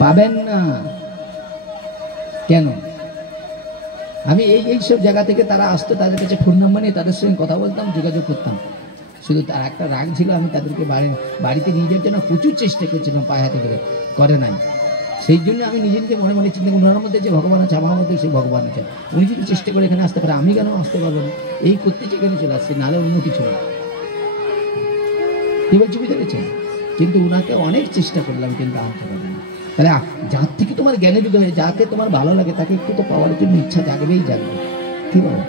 পাবেন না। কেন? আমি এইসব জায়গা থেকে তারা আসতো, তাদের কাছে ফোন নাম্বার নিয়ে তাদের সঙ্গে কথা বলতাম, যোগাযোগ করতাম। শুধু তার একটা রাগ ছিল, আমি তাদেরকে বাড়িতে নিয়ে যাওয়ার জন্য প্রচুর চেষ্টা করছিলাম, পায়ে হাতে করে নাই। সেই জন্য আমি নিজেকে মনে মনে চিন্তা করি, ওনার মধ্যে যে ভগবান আছে, আমার মধ্যে সেই ভগবান আছে। উনি যদি চেষ্টা করে এখানে আসতে পারে, আমি কেন আসতে পারবো না? এই করতে যেখানে চলে আসছে, নাহলে অন্য কিছু না। কি বলছি, বুঝতে পেরেছেন? কিন্তু উনাকে অনেক চেষ্টা করলাম, কিন্তু আনতে পারলাম না। তাহলে যার থেকে তোমার জ্ঞানের উদয় হয়, যাকে তোমার ভালো লাগে, তাকে একটু তো পাওয়ার জন্য ইচ্ছা জাগবেই জাগবে। কি বলো?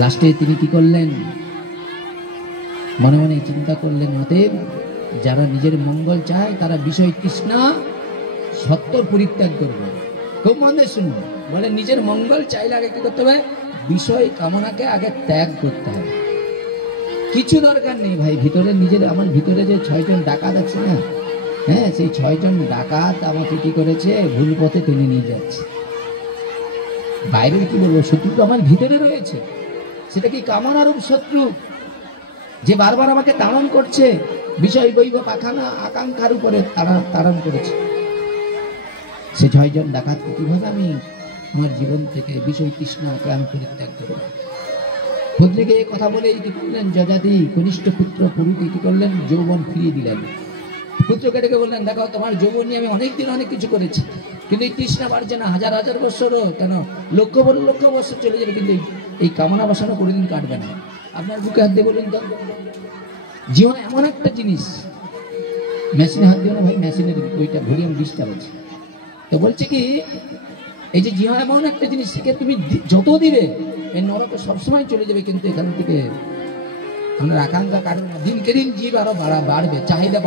লাস্টে তিনি কি করলেন? মনে মনে চিন্তা করলেন, অতএব যারা নিজের মঙ্গল চায় তারা বিষয় তৃষ্ণা সত্তর পরিত্যাগ করবে। খুব মনে শুনবে, বলে নিজের মঙ্গল চাইলে আগে কি করতে হবে? বিষয় কামনাকে আগে ত্যাগ করতে হবে। কিছু দরকার নেই ভাই, ভিতরে নিজের, আমার ভিতরে যে 6 জন ডাকাত আছে না, হ্যাঁ, সেই 6 জন ডাকাত আমাকে কি করেছে? ভুল পথে টেনে নিয়ে যাচ্ছে। বাইরের কি বলবো, শত্রু তো আমার ভিতরে রয়েছে। সেটা কি কামনারূপ শত্রু, যে বারবার আমাকে তাড়ন করছে, বিষয় বৈভব আকাঙ্ক্ষার উপরে তাড়ন করেছে। সে 6 জন ডাকাতকে কিভাবে আমি আমার জীবন থেকে বিষয় তৃষ্ণাকে আমি পরিত্যাগ করব? পুত্রীকে এই কথা বলে কি করলেন? যযাতি কনিষ্ঠ পুত্র পুরীকে কি করলেন? যৌবন ফিরিয়ে দিলেন। পুত্রকে ডেকে বললেন, দেখো তোমার যৌবন নিয়ে আমি অনেকদিন অনেক কিছু করেছি, কিন্তু এই তৃষ্ণা বাড়ছে না। হাজার হাজার বছরও কেন, লক্ষ বছর চলে যাবে, কিন্তু এই কামনা বাসনা কোনোদিন কাটবে না। আপনার বুকে হাত দিয়ে বলুন তো, জীবন এমন একটা জিনিস, মেশিনে হাত দিও না ভাই, মেশিনের ওইটা ভলিউম ডিস্টার্ব আছে। তো বলছে কি, এই যে জীবন এমন একটা জিনিস, থেকে তুমি যত দিবে এই নরকে সবসময় চলে যাবে, কিন্তু এখান থেকে আপনার আকাঙ্ক্ষা কাটবে না। দিনকে দিন জীব আরো বাড়বে, চাহিদা